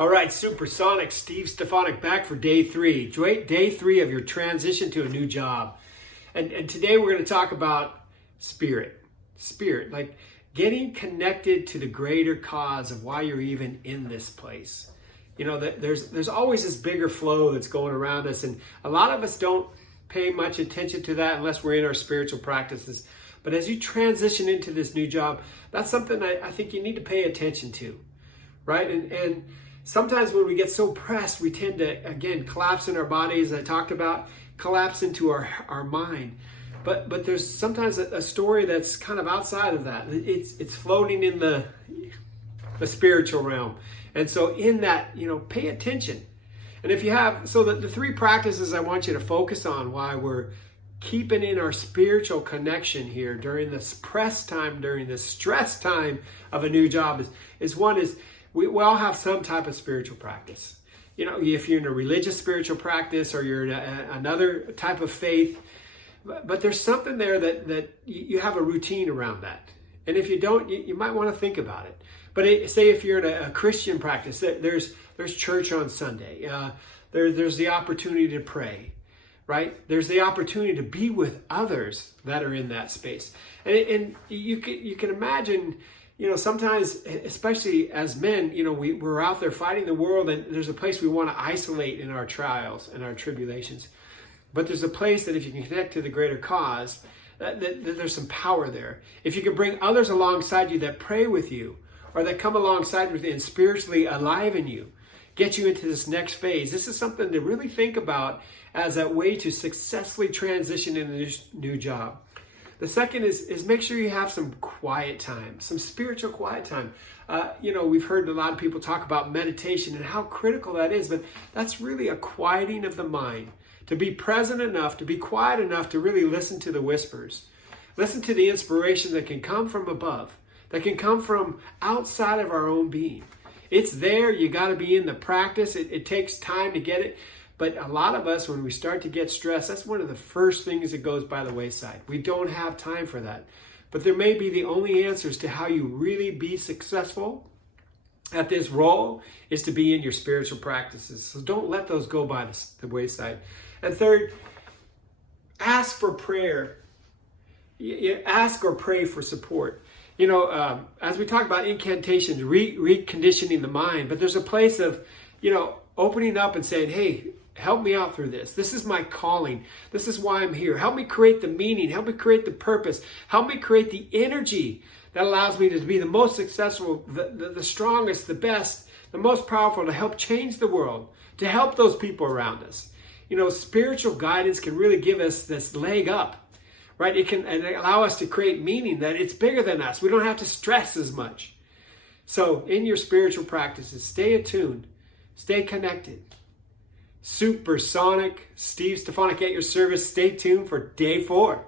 All right, Supersonic, Steve Stefanik back for day three. Day three of your transition to a new job. And today we're going to talk about spirit, like getting connected to the greater cause of why you're even in this place. You know, there's always this bigger flow that's going around us, and a lot of us don't pay much attention to that unless we're in our spiritual practices. But as you transition into this new job, that's something I think you need to pay attention to, right? And sometimes when we get so pressed, we tend to, again, collapse in our bodies, as I talked about, collapse into our mind. But there's sometimes a story that's kind of outside of that. It's floating in the spiritual realm. And so in that, pay attention. And if you have, so the three practices I want you to focus on why we're keeping in our spiritual connection here during this press time, during this stress time of a new job is one is, we all have some type of spiritual practice. If you're in a religious spiritual practice or you're in another type of faith, but there's something there that you have a routine around that. And if you don't, you might want to think about it. But say if you're in a Christian practice, there's church on Sunday. There's the opportunity to pray, right? There's the opportunity to be with others that are in that space. And you can imagine, sometimes, especially as men, we're out there fighting the world, and there's a place we want to isolate in our trials and our tribulations. But there's a place that if you can connect to the greater cause, that there's some power there. If you can bring others alongside you that pray with you, or that come alongside with you and spiritually aliven you, get you into this next phase. This is something to really think about as a way to successfully transition into this new job. The second is make sure you have some quiet time, some spiritual quiet time. We've heard a lot of people talk about meditation and how critical that is, but that's really a quieting of the mind. To be present enough, to be quiet enough to really listen to the whispers. Listen to the inspiration that can come from above, that can come from outside of our own being. It's there, you got to be in the practice. It takes time to get it. But a lot of us, when we start to get stressed, that's one of the first things that goes by the wayside. We don't have time for that. But there may be the only answers to how you really be successful at this role is to be in your spiritual practices. So don't let those go by the wayside. And third, ask for prayer. Ask or pray for support. As we talk about incantations, reconditioning the mind, but there's a place of, opening up and saying, hey, help me out through this. This is my calling. This is why I'm here. Help me create the meaning. Help me create the purpose. Help me create the energy that allows me to be the most successful, the strongest, the best, the most powerful, to help change the world, to help those people around us. Spiritual guidance can really give us this leg up, right? It can allow us to create meaning that it's bigger than us. We don't have to stress as much. So in your spiritual practices, stay attuned, stay connected. Supersonic, Steve Stefanik at your service. Stay tuned for day 4.